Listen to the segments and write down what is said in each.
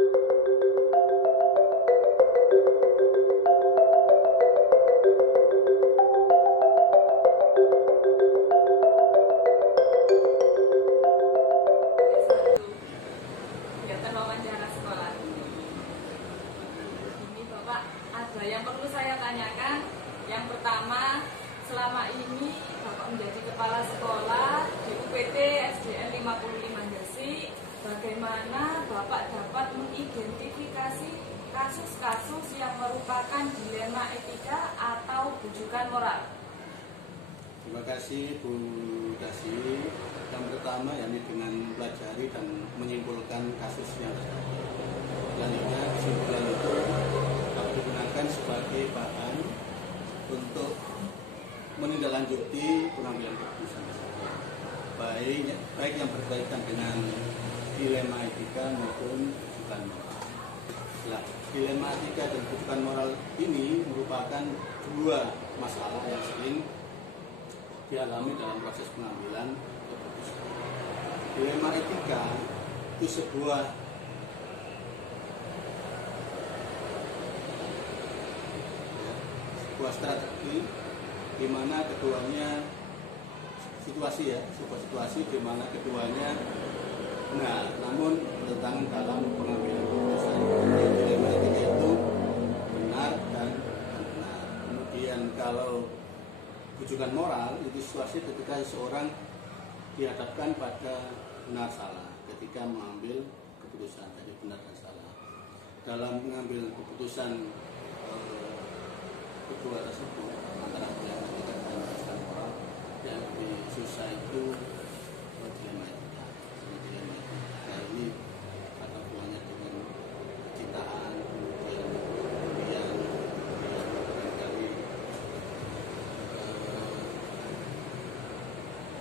Kegiatan wawancara sekolah. Ini Bapak, ada yang perlu saya tanyakan. Yang pertama, selama ini Bapak menjadi kepala sekolah di UPT SDN 55 Gresik, bagaimana Bapak dapat mengidentifikasi kasus-kasus yang merupakan dilema etika atau bujukan moral? Terima kasih Bu Dasi. Yang pertama yakni dengan mempelajari dan menyimpulkan kasus yang terjadi. Selanjutnya kesimpulan itu dapat digunakan sebagai bahan untuk menindaklanjuti pengambilan keputusan baik yang berkaitan dengan dilema etika maupun bujukan moral. Nah, dilema etika dan bujukan moral ini merupakan dua masalah yang sering dialami dalam proses pengambilan keputusan. Dilema etika itu sebuah strategi di mana keduanya sebuah situasi di mana keduanya benar, namun bertentangan dalam pengambilan keputusan. Dilema etika itu benar dan benar. Kemudian kalau bujukan moral itu situasi ketika seseorang dihadapkan pada benar salah ketika mengambil keputusan, jadi benar dan salah. Dalam mengambil keputusan kedua tersebut antara dilema etika dan bujukan moral yang lebih susah itu dilema etika. Dilema etika ini ada hubungannya dengan kecintaan, kemudian barangkali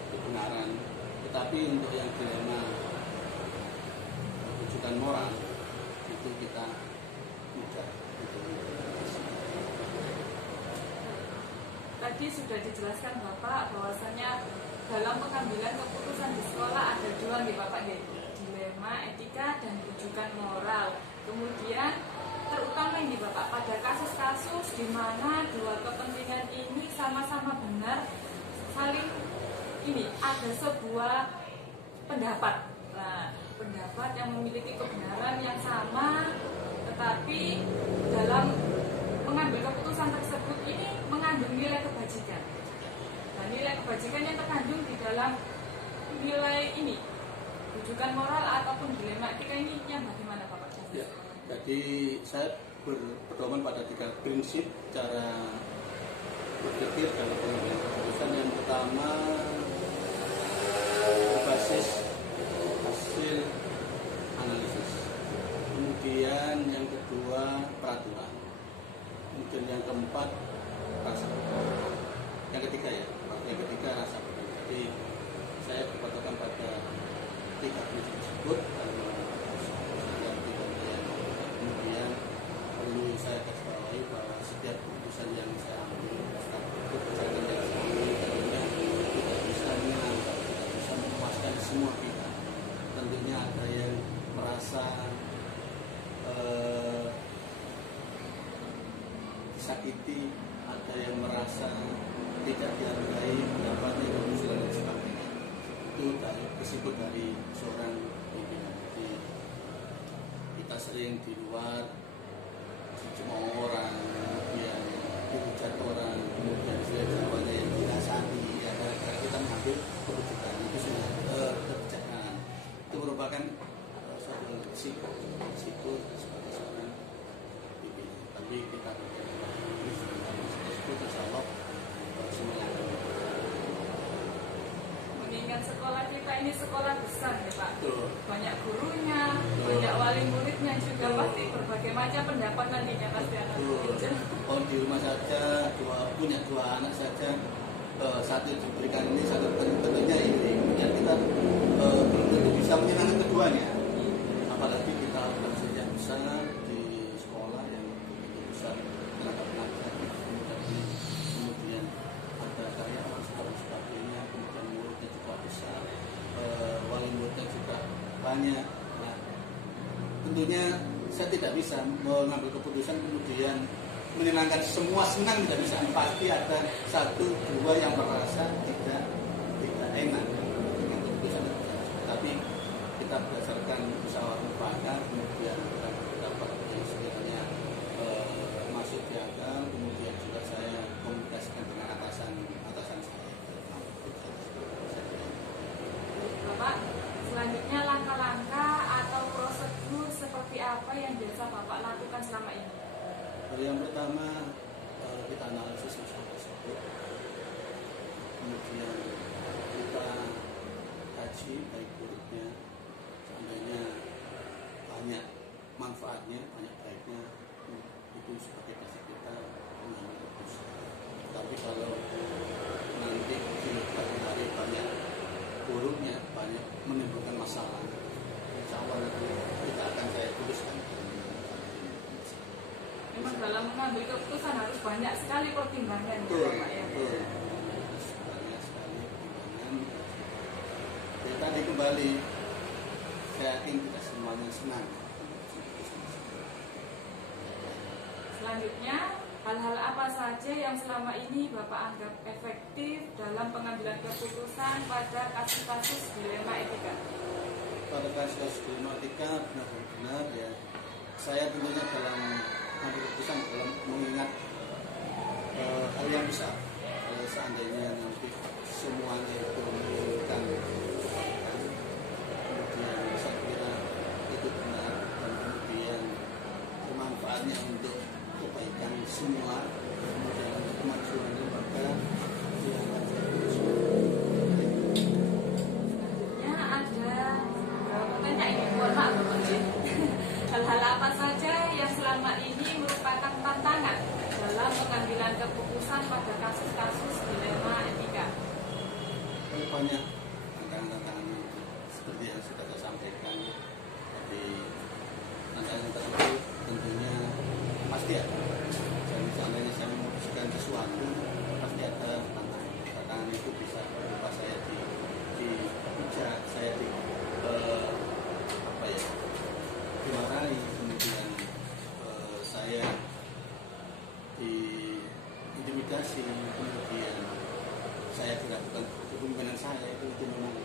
kebenaran. Tetapi untuk yang dilema bujukan moral itu kita mudah untuk Tadi sudah dijelaskan Bapak bahwasanya dalam pengambilan keputusan di sekolah ada dua nih Bapak, dilema etika dan bujukan moral. Kemudian terutama ini Bapak, pada kasus-kasus di mana dua kepentingan ini sama-sama benar, saling ini ada sebuah pendapat. Nah, pendapat yang memiliki kebenaran yang sama, tetapi dalam mengambil keputusan tersebut ini mengandung nilai kebajikan. Nah, nilai kebajikan yang terkandung di dalam nilai ini, bujukan moral ataupun dilema etika ini yang bagaimana Bapak? Ya, jadi saya berpedoman pada 3 prinsip cara berpikir dalam pengambilan keputusan. Yang pertama berbasis hasil analisis. Kemudian yang kedua peraturan. Kemudian yang keempat rasa berpikir. Yang ketiga rasa berpikir. Jadi saya berpatokan pada 3 prinsip tersebut. Kemudian perlu saya garis bawahi bahwa setiap keputusan yang saya ambil, keputusan yang saya ambil tentunya tidak bisa menangkap, tidak bisa memuaskan semua pihak. Tentunya ada yang merasa disakiti, ada yang merasa tidak dihargai pendapatnya dan sebagainya. Itu disebut dari seorang pimpinan. Jadi kita sering di luar dicemooh orang, kemudian dihujat orang, kemudian istilah Jawanya yang dirasani, ya gara-gara kita mengambil keputusan itu sudah kebijakan. Itu merupakan suatu risiko sebagai seorang pimpinan. Tapi kita tersebut insya Allah semuanya akan mengingat sekolah kita ini sekolah besar ya Pak. Betul. Banyak gurunya, Betul. banyak wali muridnya juga. Betul. Pasti berbagai macam pendapat nantinya pasti akan muncul. Kalau di rumah saja punya 2 anak saja, satu diberikan ini, satu tentunya ini, kemudian kita belum tentu bisa menyenangkan keduanya. Apalagi kita dalam sejak besar di sekolah yang begitu besar, tenaga-tenaga, kemudian ada karyawan dan sebagainya, kemudian muridnya juga besar, wali muridnya juga banyak. Nah, tentu tentunya saya tidak bisa mengambil keputusan kemudian menyenangkan semua senang, tidak bisa. Pasti ada satu dua yang merasa tidak enak dengan keputusan itu. Tapi kita berdasarkan musyawarah mufakat, kemudian dapat yang sekiranya masuk di akal, kemudian juga saya komunikasikan dengan atasan saya. Bapak, selanjutnya langkah-langkah atau prosedur seperti apa yang biasa Bapak lakukan selama ini? Yang pertama, kita analisis usaha tersebut, kemudian kita kaji baik buruknya. Seandainya banyak manfaatnya, banyak baiknya, itu sebagai dasar kita mengambil keputusan. Tapi kalau nanti dilihat dari banyak buruknya, banyak menimbulkan masalah, insya Allah nanti kita akan saya tuliskan. Memang dalam mengambil keputusan harus banyak sekali pertimbangan, Bapak ya. Banyak sekali pertimbangan. Ya, tadi kembali, saya yakin kita semuanya senang. Selanjutnya, hal-hal apa saja yang selama ini Bapak anggap efektif dalam pengambilan keputusan pada kasus-kasus dilema etika? Pada kasus dilema etika benar-benar ya, saya tentunya dalam mengambil keputusan dalam mengingat hal yang besar. Kalau seandainya nanti semuanya itu menginginkan kebaikan, kemudian saya kira itu benar, dan kemudian bermanfaatnya untuk kebaikan semua, kemudian untuk kemajuan lembaga yang Selanjutnya ada pertanyaan ini, mohon maaf Bapak ya. Hal-hal apa saja yang selama ini merupakan tantangan dalam pengambilan keputusan pada kasus-kasus dilema etika? banyak tantangan-tantangan seperti yang sudah saya sampaikan. Tapi tantangan tersebut tentunya pasti ada. Dan misalnya saya memutuskan sesuatu, pasti ada tantangan. Tantangan itu bisa berupa saya dihujat, saya dimarahi, kemudian saya diintimidasi, kemudian saya dilakukan kepemimpinan saya itu memang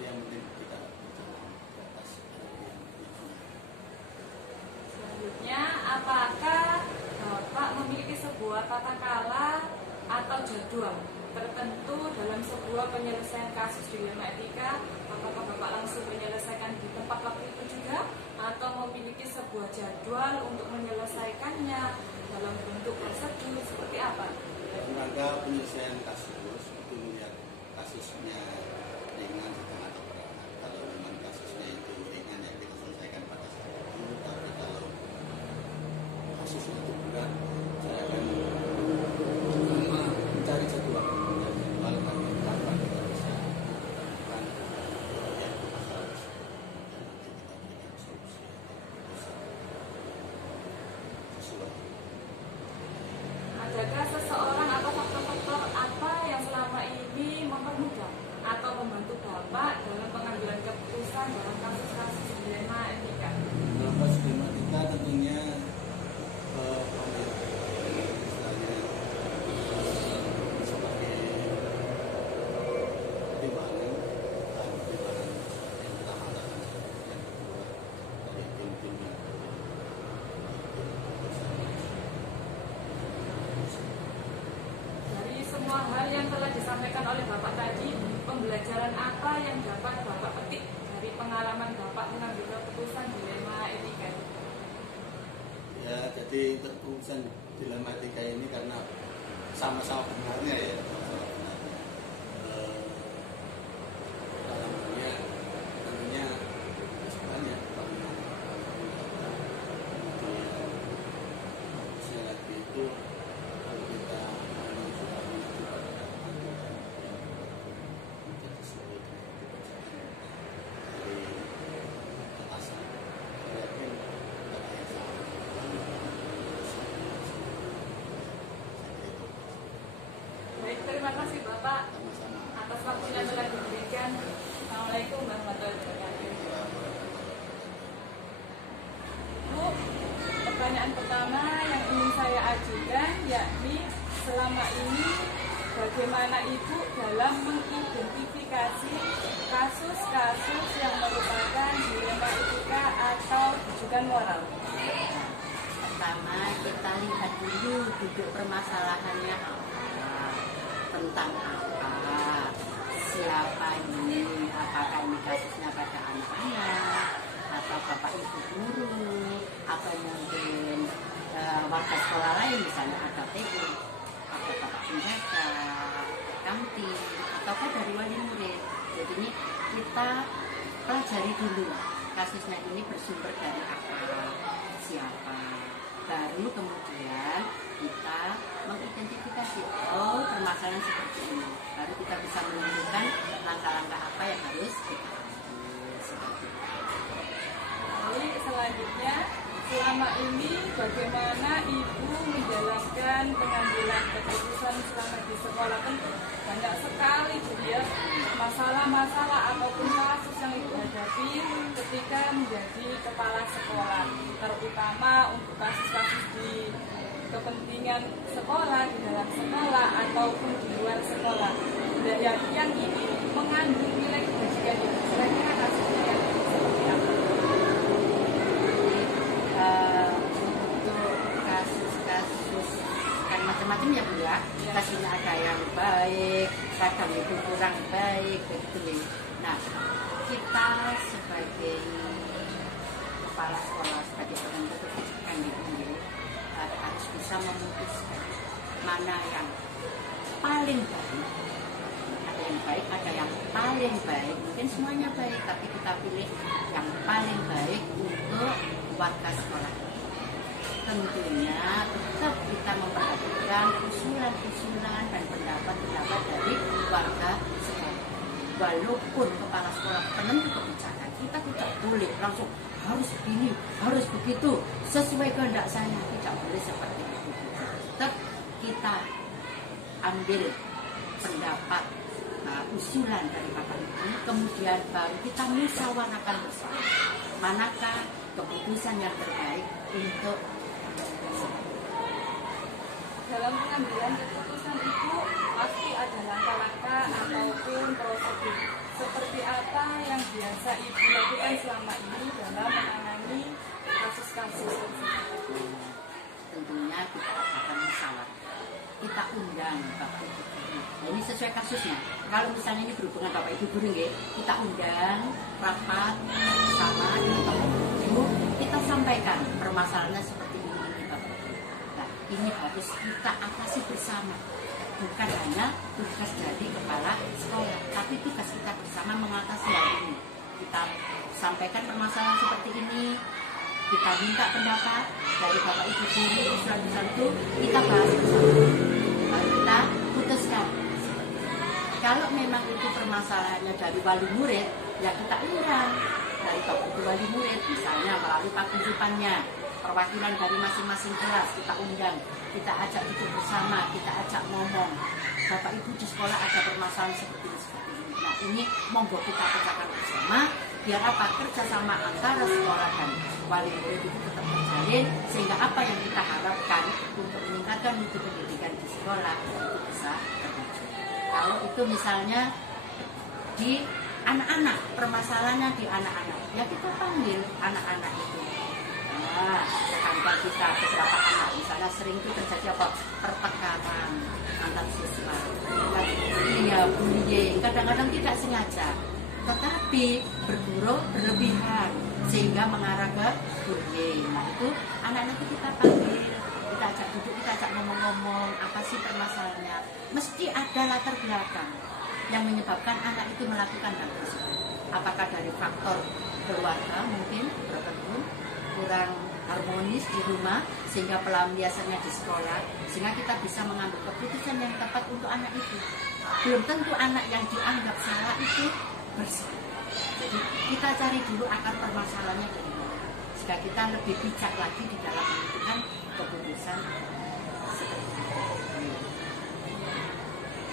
yang penting kita berjalan di atas yang Selanjutnya, apakah Bapak memiliki sebuah tata kala atau jadwal tertentu dalam sebuah penyelesaian kasus dilema etika? Apakah Bapak langsung menyelesaikan di tempat waktu itu juga, atau memiliki sebuah jadwal untuk menyelesaikannya dalam bentuk prosedur seperti apa? rangka penyelesaian kasus itu melihat kasusnya ringan, sedang atau berat. Kalau memang kasusnya itu ringan ya kita selesaikan pada saat itu. Tapi kalau kasus itu berat, saya akan mencari jadwal kami kapan kita bisa melakukan yang masalah tersebut, dan nanti kita berikan solusi yang bisa sesuai. Adakah seseorang atau faktor-faktor apa yang selama ini mempermudah atau membantu Bapak dalam pengambilan keputusan dalam kasus-kasus dilema etika? Dalam kasus dilema etika tentunya istilahnya sebagai pertimbangan, dan pertimbangan yang pertama adalah yang kedua dari tim-tim yang Dari semua hal yang telah disampaikan oleh Bapak tadi, pembelajaran apa yang dapat Bapak petik dari pengalaman Bapak mengambil keputusan dilema etika? ya, jadi untuk urusan dilema etika ini karena sama-sama benarnya ya, sama-sama benarnya. Dalam dunia tentunya banyak kemudian saya lagi itu kalau kita memang sudah menuju pada menjadi sesuai dengan kebijakan dari atasan, saya yakin tidak ada yang salah. Baik, terima diajukan, yakni selama ini bagaimana Ibu dalam mengidentifikasi kasus-kasus yang merupakan dilema etika atau rujukan moral. Pertama, kita lihat dulu duduk permasalahannya apa, tentang apa, siapa ini, apakah ini kasusnya pada anak-anak atau bapak ibu guru atau mungkin warga sekolah lain, misalnya ada TU atau bapak penjaga, kantin, ataukah dari wali murid. Jadi ini kita pelajari dulu kasusnya ini bersumber dari apa, siapa, baru kemudian kita mengidentifikasi, oh permasalahan seperti ini, baru kita bisa menentukan langkah-langkah apa yang harus kita ambil. Jadi selanjutnya, selama ini bagaimana Ibu menjalankan pengambilan keputusan selama di sekolah? Tentu banyak sekali gitu ya masalah-masalah ataupun kasus yang Ibu hadapi ketika menjadi kepala sekolah, terutama untuk kasus-kasus di kepentingan sekolah, di dalam sekolah ataupun di luar sekolah. Dan yang ini mengandung nilai kebajikan Ibu. Kira-kira kasusnya yang seperti apa? Untuk kasus-kasus kan macam-macam ya Bu ya, kasusnya ada yang baik, kadang itu kurang baik begitu. Nah, kita sebagai kepala sekolah, sebagai penentu kebijakan gitu harus bisa memutuskan mana yang paling baik. Ada yang baik, ada yang paling baik, mungkin semuanya baik, tapi kita pilih yang paling baik untuk warga sekolah. Tentunya tetap kita memperhatikan usulan-usulan dan pendapat-pendapat dari warga sekolah. Walaupun kepala sekolah penentu kebijakan, kita tidak boleh langsung harus begini, harus begitu, sesuai kehendak saya, tidak boleh seperti itu. Tetap kita ambil pendapat, usulan dari Bapak Ibu, kemudian baru kita musyawarahkan bersama manakah keputusan yang terbaik untuk dalam pengambilan keputusan Ibu pasti ada langkah-langkah ataupun prosedur. Seperti apa yang biasa Ibu lakukan selama ini dalam menangani kasus-kasus tersebut? tentunya kita akan musyawarah. Kita undang Bapak Ibu guru. Nah, ini sesuai kasusnya. Kalau misalnya ini berhubungan Bapak Ibu guru, kita undang rapat sama dengan Bapak Ibu. Kita sampaikan permasalahannya seperti ini Bapak Ibu. Nah, ini harus kita atasi bersama. Bukan hanya tugas dari kepala sekolah, tapi tugas kita bersama mengatasi hal ini. Kita sampaikan permasalahan seperti ini, kita minta pendapat dari Bapak Ibu guru, usulan itu kita bahas bersama, lalu kita putuskan. Kalau memang itu permasalahannya dari wali murid, ya kita undang dari Bapak Ibu wali murid, misalnya melalui paguyubannya, perwakilan dari masing-masing kelas kita undang, kita ajak duduk bersama, kita ajak ngomong, Bapak Ibu di sekolah ada permasalahan seperti ini. Nah, ini monggo kita pecahkan bersama, biar apa, kerjasama antara sekolah dan wali murid itu tetap terjalin, sehingga apa yang kita harapkan untuk meningkatkan mutu pendidikan di sekolah itu bisa terwujud. Kalau itu misalnya di anak-anak, permasalahannya di anak-anak, ya kita panggil anak-anak itu. Nah, kantor kita beberapa anak misalnya sering itu terjadi apa, pertengkaran antar siswa, iya bullying, kadang-kadang tidak sengaja, tetapi berlebihan sehingga mengarah ke bullying. Nah, itu anak-anak itu kita panggil, kita ajak duduk, kita ajak ngomong-ngomong, apa sih permasalahannya. Mesti ada latar belakang yang menyebabkan anak itu melakukan hal tersebut. Apakah dari faktor keluarga mungkin tertentu, kurang harmonis di rumah sehingga pelampiasannya di sekolah, sehingga kita bisa mengambil keputusan yang tepat untuk anak itu. Belum tentu anak yang dianggap salah itu bersih. Jadi kita cari dulu akar permasalahannya dari mana, sehingga kita lebih bijak lagi di dalam menentukan keputusan seperti itu.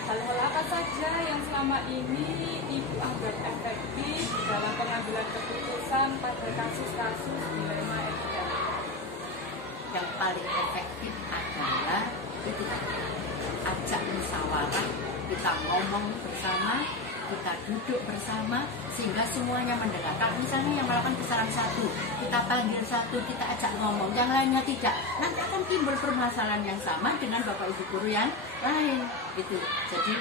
Hal-hal apa saja yang selama ini Ibu anggap efektif dalam pengambilan keputusan pada kasus-kasus dilema etika? yang paling efektif adalah itu tadi, ajak musyawarah, kita ngomong bersama, kita duduk bersama sehingga semuanya mendengar. Kalau misalnya yang melakukan kesalahan satu, kita panggil satu, kita ajak ngomong, yang lainnya tidak, nanti akan timbul permasalahan yang sama dengan bapak ibu guru yang lain gitu. Jadi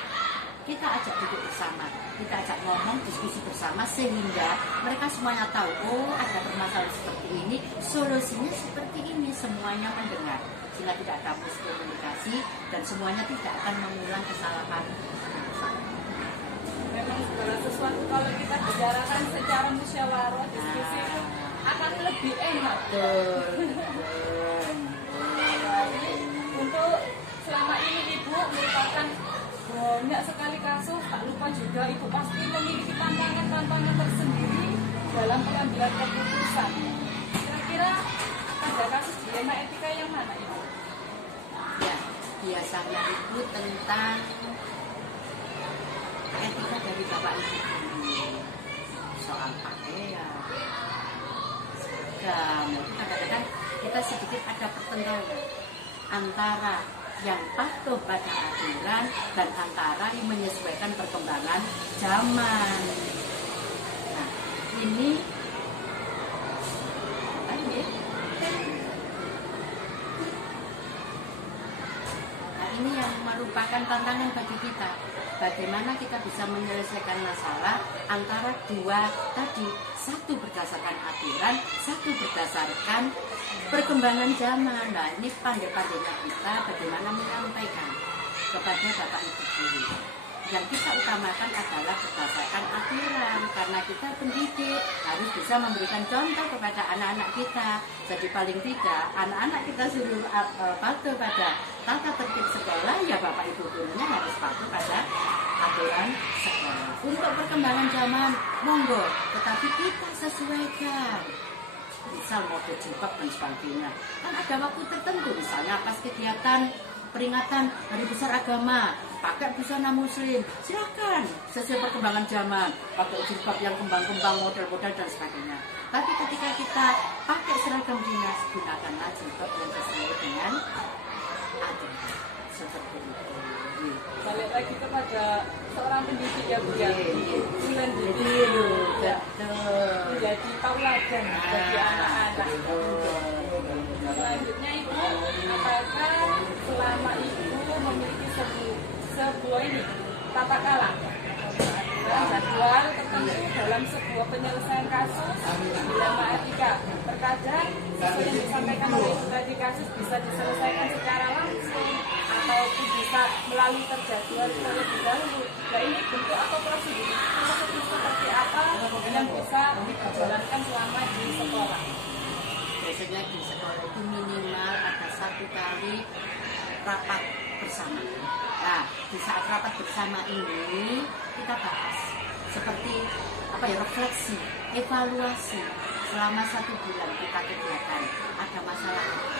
kita ajak duduk bersama, kita ajak ngomong, diskusi bersama sehingga mereka semuanya tahu, oh ada permasalahan seperti ini, solusinya seperti ini, semuanya mendengar sehingga tidak ada miskomunikasi dan semuanya tidak akan mengulang kesalahan. Memang segala sesuatu kalau kita bicarakan secara musyawarah diskusi itu akan lebih enak. Untuk selama ini ibu merupakan banyak sekali kasus, tak lupa juga ibu pasti memiliki tantangan-tantangan tersendiri dalam pengambilan keputusan. Kira-kira ada kasus dilema etika yang mana ibu? Ya, biasanya itu tentang etika dari bapak ibu guru, soal pakaian, seragam. Kadang-kadang kita sedikit ada pertentangan antara yang patuh pada aturan dan antara yang menyesuaikan perkembangan zaman. Nah, ini apa ini? Nah, ini yang merupakan tantangan bagi kita. Bagaimana kita bisa menyelesaikan masalah antara dua tadi, satu berdasarkan aturan, satu berdasarkan perkembangan zaman. Nah, ini pandai-pandainya kita bagaimana menyampaikan kepada bapak ibu guru. Yang kita utamakan adalah berdasarkan aturan, karena kita pendidik harus bisa memberikan contoh kepada anak-anak kita. Jadi paling tidak anak-anak kita suruh patuh pada tata tertib sekolah, ya bapak ibu gurunya harus patuh pada aturan sekolah. Untuk perkembangan zaman monggo, tetapi kita sesuaikan. Misal mode jilbab dan sebagainya, kan ada waktu tertentu, misalnya pas kegiatan peringatan Hari Besar Agama, pakai busana muslim, silakan sesuai perkembangan zaman, pakai jilbab yang kembang-kembang, model-model dan sebagainya. Tapi ketika kita pakai seragam dinas, gunakanlah jilbab yang sesuai dengan aturan seperti itu. Balik lagi kepada seorang pendidik ya Bu ya, bulan menjadi tauladan bagi anak-anak. Selanjutnya ibu, apakah selama ibu memiliki sebuah ini tata kalah jadwal tertentu dalam sebuah penyelesaian kasus dilema etika? Terkadang sesuai yang disampaikan oleh ibu tadi, kasus bisa diselesaikan secara langsung ataupun bisa melalui terjadwal terlebih dahulu. Nah, ini bentuk atau prosedur seperti apa yang bisa dijalankan selama di sekolah? Biasanya di sekolah itu minimal ada 1 kali rapat bersama. Nah, di saat rapat bersama ini kita bahas seperti apa ya, refleksi, evaluasi selama 1 bulan kita kegiatan, ada masalah apa.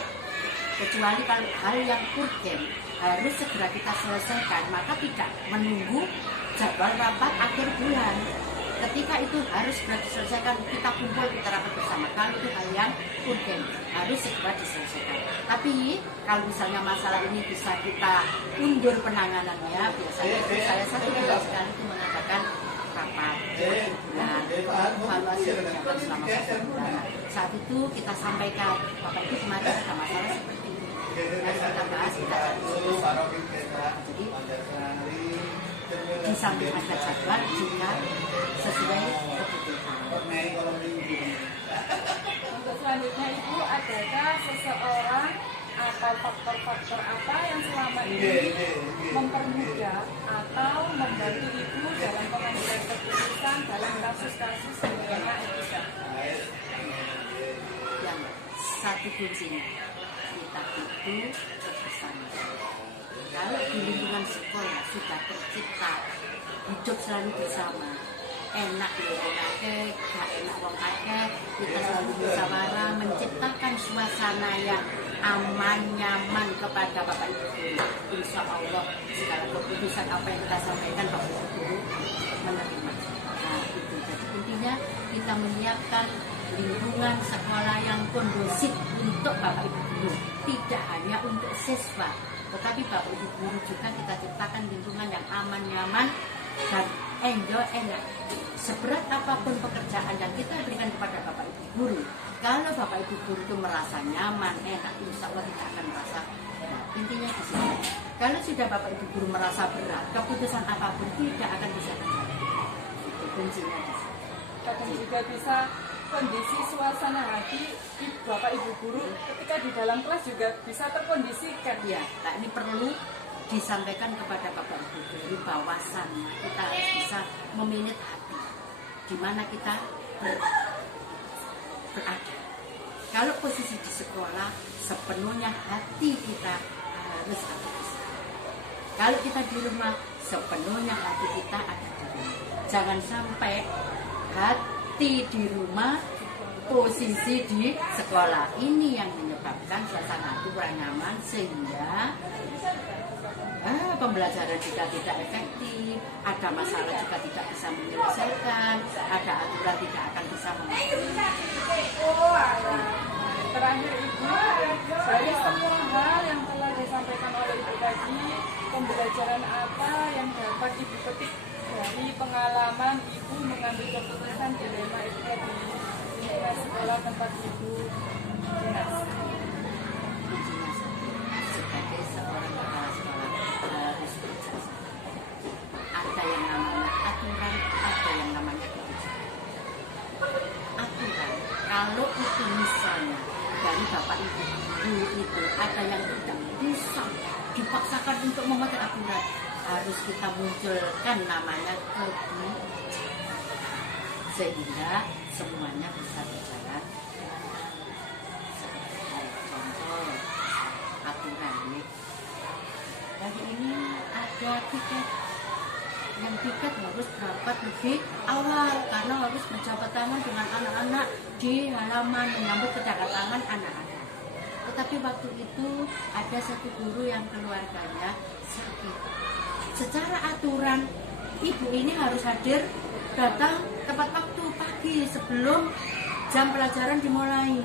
Kecuali kalau hal yang urgen harus segera kita selesaikan, maka tidak menunggu jadwal rapat akhir bulan. Ketika itu harus segera diselesaikan, kita kumpul, kita rapat bersama. Kalau itu hal yang urgen harus segera diselesaikan. Tapi kalau misalnya masalah ini bisa kita undur penanganannya, biasanya itu saya 1 bulan sekali itu mengadakan rapat bulan, evaluasi kegiatan selama 1 bulan. Saat itu kita sampaikan, Bapak Ibu kemarin ada masalah seperti ini. Harus kita bahas, kita cari solusi. Jadi di samping ada jadwal juga sesuai kebutuhan. Untuk selanjutnya ibu, adakah seseorang atau faktor-faktor apa yang selama ini mempermudah atau membantu ibu dalam pengambilan keputusan dalam kasus-kasus dilema etika? Yang satu kuncinya kita itu bersama. Kalau di lingkungan sekolah sudah tercipta hidup selalu bersama, enak ya wong akeh, gak enak wong akeh, kita selalu musyawarah menciptakan suasana yang aman, nyaman kepada Bapak Ibu guru. Insya Allah segala keputusan apa yang kita sampaikan Bapak Ibu guru menerima. Nah itu, jadi intinya kita menyiapkan lingkungan sekolah yang kondusif untuk untuk Bapak Ibu guru, tidak hanya untuk siswa, tetapi Bapak Ibu guru juga kita ciptakan lingkungan yang aman, nyaman, dan enjoy, enak. Seberat apapun pekerjaan yang kita berikan kepada Bapak Ibu guru, kalau Bapak Ibu guru itu merasa nyaman, enak, insya Allah tidak akan merasa berat. Intinya di sini. Kalau sudah Bapak Ibu guru merasa berat, keputusan apapun tidak akan bisa terjadi. Itu kuncinya. Kadang juga bisa kondisi suasana hati Bapak Ibu guru ketika di dalam kelas juga bisa terkondisikan. Ya, nah ini perlu disampaikan kepada Bapak Ibu guru bahwasannya kita harus bisa memanage hati di mana kita berada. Kalau posisi di sekolah, sepenuhnya hati kita harus ada di sana. Kalau kita di rumah, sepenuhnya hati kita ada di rumah. Jangan sampai hati di rumah, posisi di sekolah. Ini yang menyebabkan suasana hati kurang nyaman sehingga pembelajaran juga tidak efektif, ada masalah juga tidak bisa menyelesaikan, ada aturan tidak akan bisa mengatur. Terakhir Ibu, dari semua hal yang telah disampaikan oleh Ibu tadi, pembelajaran apa yang dapat Ibu petik dari pengalaman Ibu mengambil keputusan dilema etika di lingkungan sekolah tempat Ibu dinas? Sebagai seorang kepala sekolah harus berjasa. Ada yang namanya aturan, ada yang namanya kebijakan. Aturan, kalau itu misalnya dari Bapak Ibu guru itu ada yang tidak bisa dipaksakan untuk memakai aturan, harus kita munculkan namanya kebijakan sehingga semuanya bisa berjalan. Contoh aturan ini, hari ini ada tiket, yang tiket harus berangkat lebih awal karena harus berjabat tangan dengan anak-anak di halaman menyambut kedatangan anak-anak. Tetapi waktu itu ada satu guru yang keluarganya sakit. Secara aturan ibu ini harus hadir datang tepat waktu pagi sebelum jam pelajaran dimulai.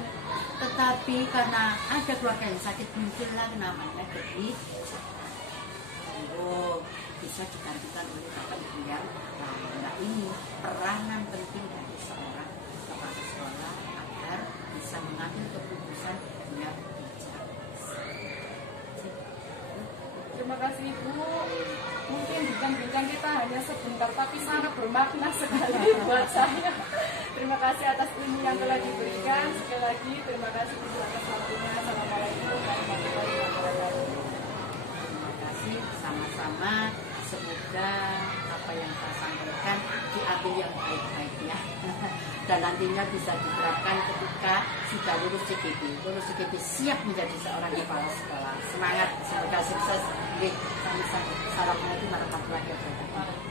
Tetapi karena ada keluarga yang sakit, muncullah namanya jadi bisa digantikan oleh Bapak Ibu yang lain. Nah, ini peranan penting dari seorang kepala sekolah agar bisa mengambil keputusan yang bijak. Terima kasih Ibu. Mungkin bincang-bincang kita hanya sebentar tapi sangat bermakna sekali buat saya. Terima kasih atas ilmu yang telah diberikan. Sekali lagi terima kasih Ibu atas waktunya. Assalamualaikum warahmatullahi wabarakatuh. Terima kasih, sama-sama. Semoga apa yang saya sampaikan diambil yang baik-baiknya dan nantinya bisa diterapkan ketika sudah lulus CGP. Lulus CGP siap menjadi seorang kepala sekolah. Semangat, semoga sukses. Assalamualaikum warahmatullahi wabarakatuh.